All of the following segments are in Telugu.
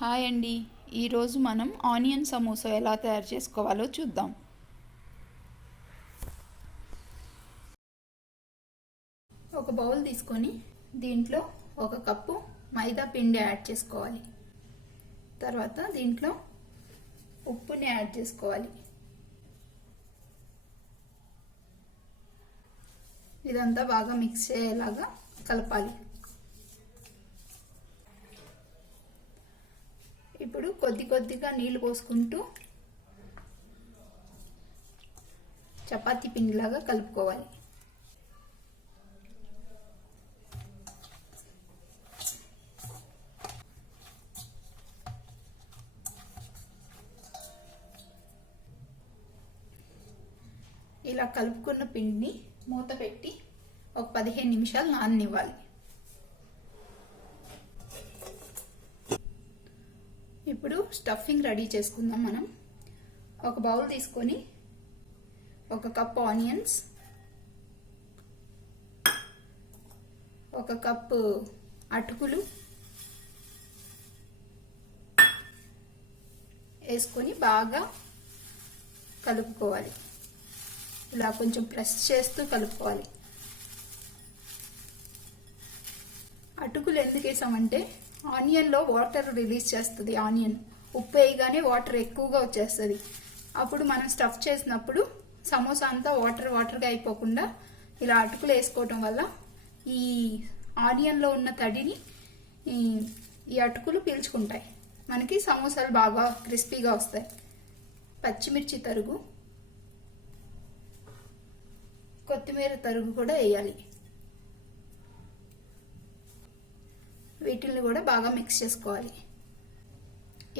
హాయ్ అండి. ఈరోజు మనం ఆనియన్ సమోసా ఎలా తయారు చేసుకోవాలో చూద్దాం. ఒక బౌల్ తీసుకొని దీంట్లో ఒక కప్పు మైదా పిండి యాడ్ చేసుకోవాలి. తర్వాత దీంట్లో ఉప్పుని యాడ్ చేసుకోవాలి. ఇదంతా బాగా మిక్స్ అయ్యేలాగా కలపాలి. ఇప్పుడు కొద్దిగా నీళ్లు పోసుకుంటూ చపాతీ పిండిలాగా కలుపుకోవాలి. ఇలా కలుపుకున్న పిండిని మూత పెట్టి ఒక 15 నిమిషాలు నాననివ్వాలి. ఇప్పుడు స్టఫింగ్ రెడీ చేసుకుందాం. మనం ఒక బౌల్ తీసుకొని ఒక కప్ ఆనియన్స్, ఒక కప్పు అటుకులు వేసుకొని బాగా కలుపుకోవాలి. ఇలా కొంచెం ప్రెస్ చేస్తూ కలుపుకోవాలి. అటుకులు ఎందుకు వేసామంటే ఆనియన్లో వాటర్ రిలీజ్ చేస్తుంది. ఆనియన్ ఉప్పు వేయగానే వాటర్ ఎక్కువగా వచ్చేస్తుంది. అప్పుడు మనం స్టఫ్ చేసినప్పుడు సమోసా అంతా వాటర్గా అయిపోకుండా ఇలా అటుకులు వేసుకోవటం వల్ల ఈ ఆనియన్లో ఉన్న తడిని ఈ అటుకులు పీల్చుకుంటాయి. మనకి సమోసాలు బాగా క్రిస్పీగా వస్తాయి. పచ్చిమిర్చి తరుగు, కొత్తిమీర తరుగు కూడా వేయాలి. వీటిని కూడా బాగా మిక్స్ చేసుకోవాలి.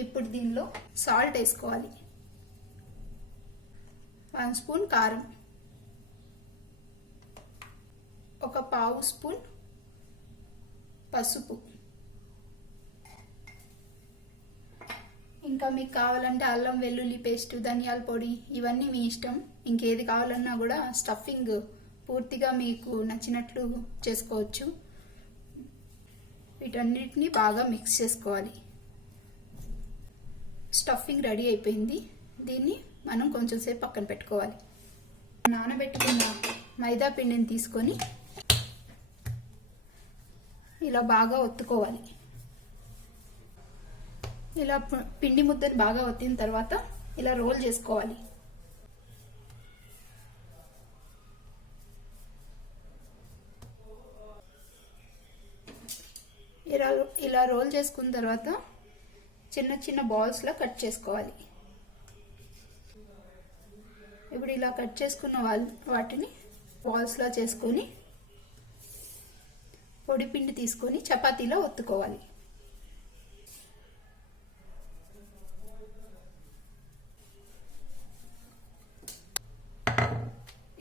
ఇప్పుడు దీనిలో సాల్ట్ వేసుకోవాలి. 1 స్పూన్ కారం, ఒక 1/2 స్పూన్ పసుపు, ఇంకా మీకు కావాలంటే అల్లం వెల్లుల్లి పేస్ట్, ధనియాల పొడి, ఇవన్నీ మీ ఇష్టం. ఇంకేది కావాలన్నా కూడా స్టఫింగ్ పూర్తిగా మీకు నచ్చినట్లు చేసుకోవచ్చు. వీటన్నిటిని బాగా మిక్స్ చేసుకోవాలి. స్టఫింగ్ రెడీ అయిపోయింది. దీన్ని మనం కొంచెం సేపు పక్కన పెట్టుకోవాలి. నానబెట్టుకున్న మైదా పిండిని తీసుకొని ఇలా బాగా ఒత్తుకోవాలి. ఇలా పిండి ముద్దని బాగా ఒత్తిన తర్వాత ఇలా రోల్ చేసుకోవాలి. ఇలా రోల్ చేసుకున్న తర్వాత చిన్న బాల్స్లా కట్ చేసుకోవాలి. ఇప్పుడు ఇలా కట్ చేసుకున్న వాటిని బాల్స్లా చేసుకొని పొడి పిండి తీసుకొని చపాతీలో ఒత్తుకోవాలి.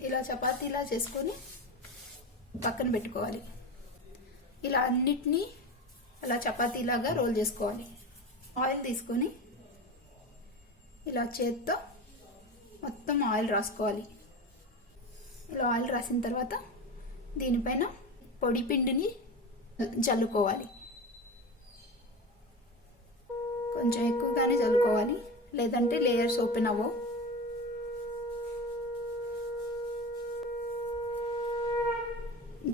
ఇలా చపాతీలా చేసుకొని పక్కన పెట్టుకోవాలి. ఇలా అన్నిటినీ అలా చపాతీలాగా రోల్ చేసుకోవాలి. ఆయిల్ తీసుకొని ఇలా చేత్తో మొత్తం ఆయిల్ రాసుకోవాలి. ఇలా ఆయిల్ రాసిన తర్వాత దీనిపైన పొడి పిండిని జల్లుకోవాలి. కొంచెం ఎక్కువగానే జల్లుకోవాలి, లేదంటే లేయర్స్ ఓపెన్ అవ్వవు.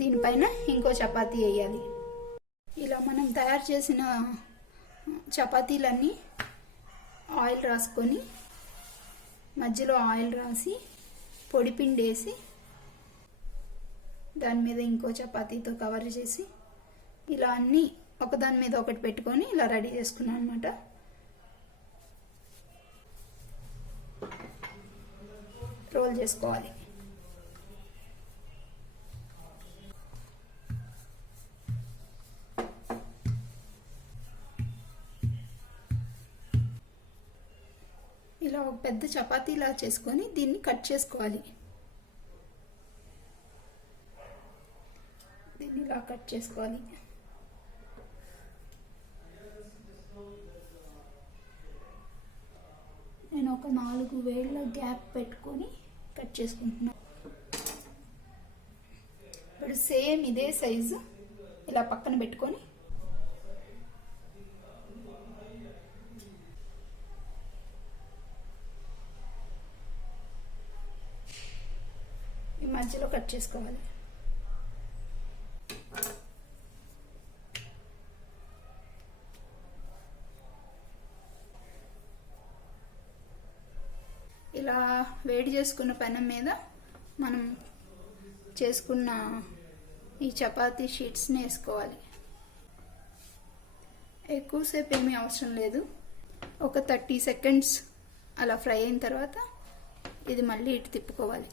దీనిపైన ఇంకో చపాతీ వేయాలి. ఇలా మనం తయారు చేసిన చపాతీలన్నీ ఆయిల్ రాసుకొని మధ్యలో ఆయిల్ రాసి పొడి పిండి వేసి దాని మీద ఇంకో చపాతీతో కవర్ చేసి ఇలా అన్నీ ఒకదాని మీద ఒకటి పెట్టుకొని ఇలా రెడీ చేసుకున్నాను అన్నమాట. రోల్ చేసుకోవాలి. ఇలా ఒక పెద్ద చపాతీలా చేసుకొని దీన్ని కట్ చేసుకోవాలి. దీన్ని ఇలా కట్ చేసుకోవాలి. నేను ఒక 4 వేళ్ళ గ్యాప్ పెట్టుకొని కట్ చేసుకుంటున్నాను. ఇప్పుడు సేమ్ ఇదే సైజు ఇలా పక్కన పెట్టుకొని మధ్యలో కట్ చేసుకోవాలి. ఇలా వేడి చేసుకున్న పెనం మీద మనం చేసుకున్న ఈ చపాతీ షీట్స్ని వేసుకోవాలి. ఎక్కువసేపు ఏమీ అవసరం లేదు. ఒక 30 సెకండ్స్ అలా ఫ్రై అయిన తర్వాత ఇది మళ్ళీ ఇటు తిప్పుకోవాలి.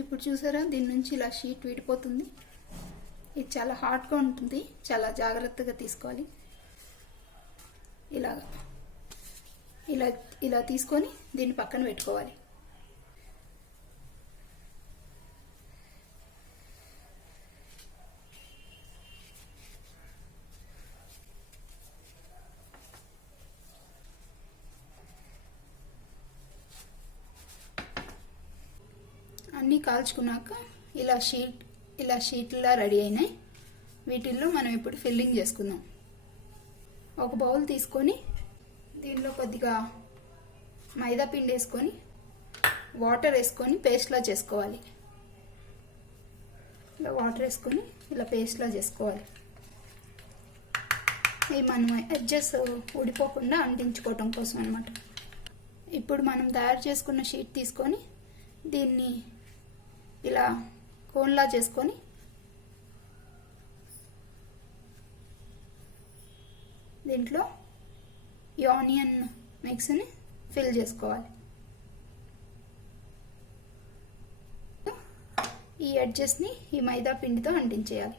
ఇప్పుడు చూసారా, దీని నుంచి ఇలా షీట్ విడిపోతుంది. ఇది చాలా హాట్గా ఉంటుంది, చాలా జాగ్రత్తగా తీసుకోవాలి. ఇలా ఇలా తీసుకొని దీన్ని పక్కన పెట్టుకోవాలి. అన్నీ కాల్చుకున్నాక ఇలా షీట్లా రెడీ అయినాయి. వీటిల్లో మనం ఇప్పుడు ఫిల్లింగ్ చేసుకుందాం. ఒక బౌల్ తీసుకొని దీనిలో కొద్దిగా మైదా పిండి వేసుకొని వాటర్ వేసుకొని పేస్ట్లా చేసుకోవాలి. ఇలా వాటర్ వేసుకొని ఇలా పేస్ట్లా చేసుకోవాలి. ఇవి మనం ఎడ్జెస్ ఊడిపోకుండా అంటించుకోవటం కోసం అన్నమాట. ఇప్పుడు మనం తయారు చేసుకున్న షీట్ తీసుకొని దీన్ని ఇలా కోన్లా చేసుకొని దీంట్లో ఈ ఆనియన్ మిక్స్ని ఫిల్ చేసుకోవాలి. ఈ ఎడ్జెస్ని ఈ మైదా పిండితో అంటించేయాలి.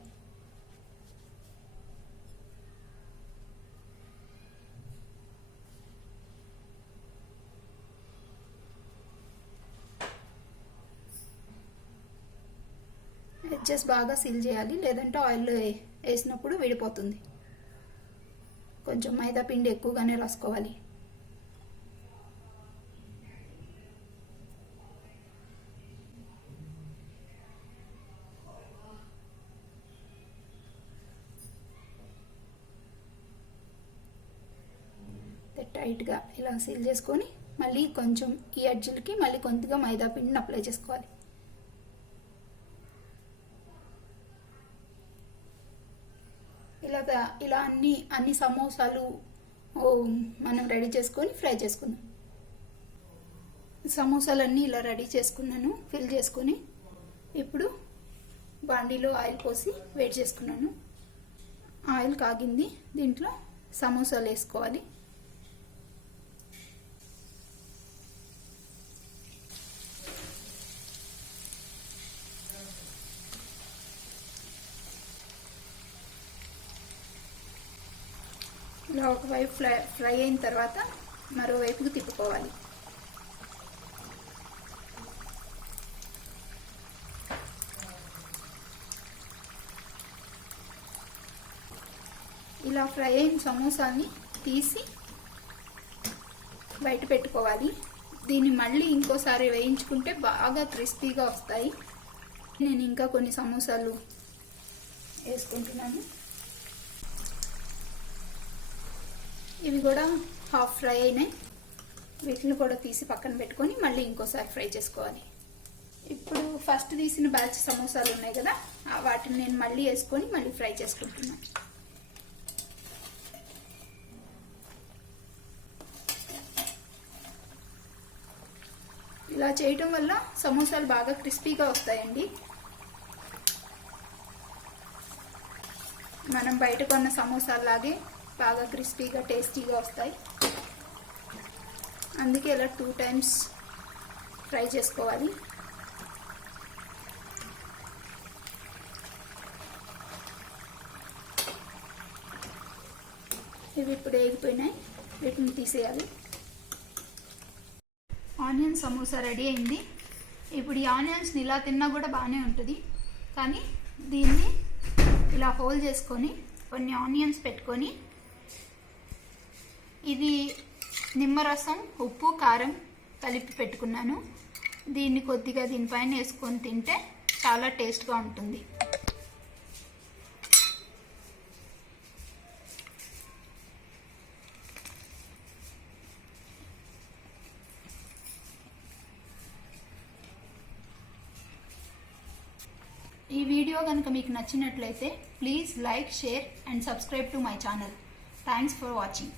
ఎడ్జెస్ బాగా సీల్ చేయాలి, లేదంటే ఆయిల్ వేసినప్పుడు విడిపోతుంది. కొంచెం మైదా పిండి ఎక్కువగానే రాసుకోవాలి. టైట్గా ఇలా సీల్ చేసుకొని మళ్ళీ కొంచెం ఈ ఎడ్జ్లకి మళ్ళీ కొద్దిగా మైదా పిండిని అప్లై చేసుకోవాలి. ఇలా అన్ని సమోసాలు మనం రెడీ చేసుకొని ఫ్రై చేసుకుందాం. సమోసాలన్నీ ఇలా రెడీ చేసుకున్నాను, ఫిల్ చేసుకొని ఇప్పుడు బాండీలో ఆయిల్ పోసి వేడి చేసుకున్నాను. ఆయిల్ కాగింది, దీంట్లో సమోసాలు వేసుకోవాలి. ఇలా ఒకవైపు ఫ్రై అయిన తర్వాత మరోవైపుకి తిప్పుకోవాలి. ఇలా ఫ్రై అయిన సమోసాని తీసి బయట పెట్టుకోవాలి. దీన్ని మళ్ళీ ఇంకోసారి వేయించుకుంటే బాగా క్రిస్పీగా వస్తాయి. నేను ఇంకా కొన్ని సమోసాలు వేసుకుంటున్నాను. ఇవి కూడా హాఫ్ ఫ్రై అయినాయి. వీటిని కూడా తీసి పక్కన పెట్టుకొని మళ్ళీ ఇంకోసారి ఫ్రై చేసుకోవాలి. ఇప్పుడు ఫస్ట్ తీసిన బ్యాచ్ సమోసాలు ఉన్నాయి కదా, వాటిని నేను మళ్ళీ వేసుకొని మళ్ళీ ఫ్రై చేసుకుంటున్నాను. ఇలా చేయటం వల్ల సమోసాలు బాగా క్రిస్పీగా వస్తాయండి. మనం బయట కొన్న సమోసాలాగే బాగా క్రిస్పీగా టేస్టీగా వస్తాయి. అందుకే ఇలా 2 టైమ్స్ ఫ్రై చేసుకోవాలి. ఇవి ఇప్పుడు వేగిపోయినాయి, వీటిని తీసేయాలి. ఆనియన్ సమోసా రెడీ అయింది. ఇప్పుడు ఈ ఆనియన్స్ని ఇలా తిన్నా కూడా బాగానే ఉంటుంది, కానీ దీన్ని ఇలా హోల్ చేసుకొని కొన్ని ఆనియన్స్ పెట్టుకొని ఇది నిమ్మరసం, ఉప్పు, కారం కలిపి పెట్టుకున్నాను. దీన్ని కొద్దిగా దీనిపైన వేసుకొని తింటే చాలా టేస్ట్గా ఉంటుంది. ఈ వీడియో కనుక మీకు నచ్చినట్లయితే please like, share and subscribe to my channel. Thanks for watching.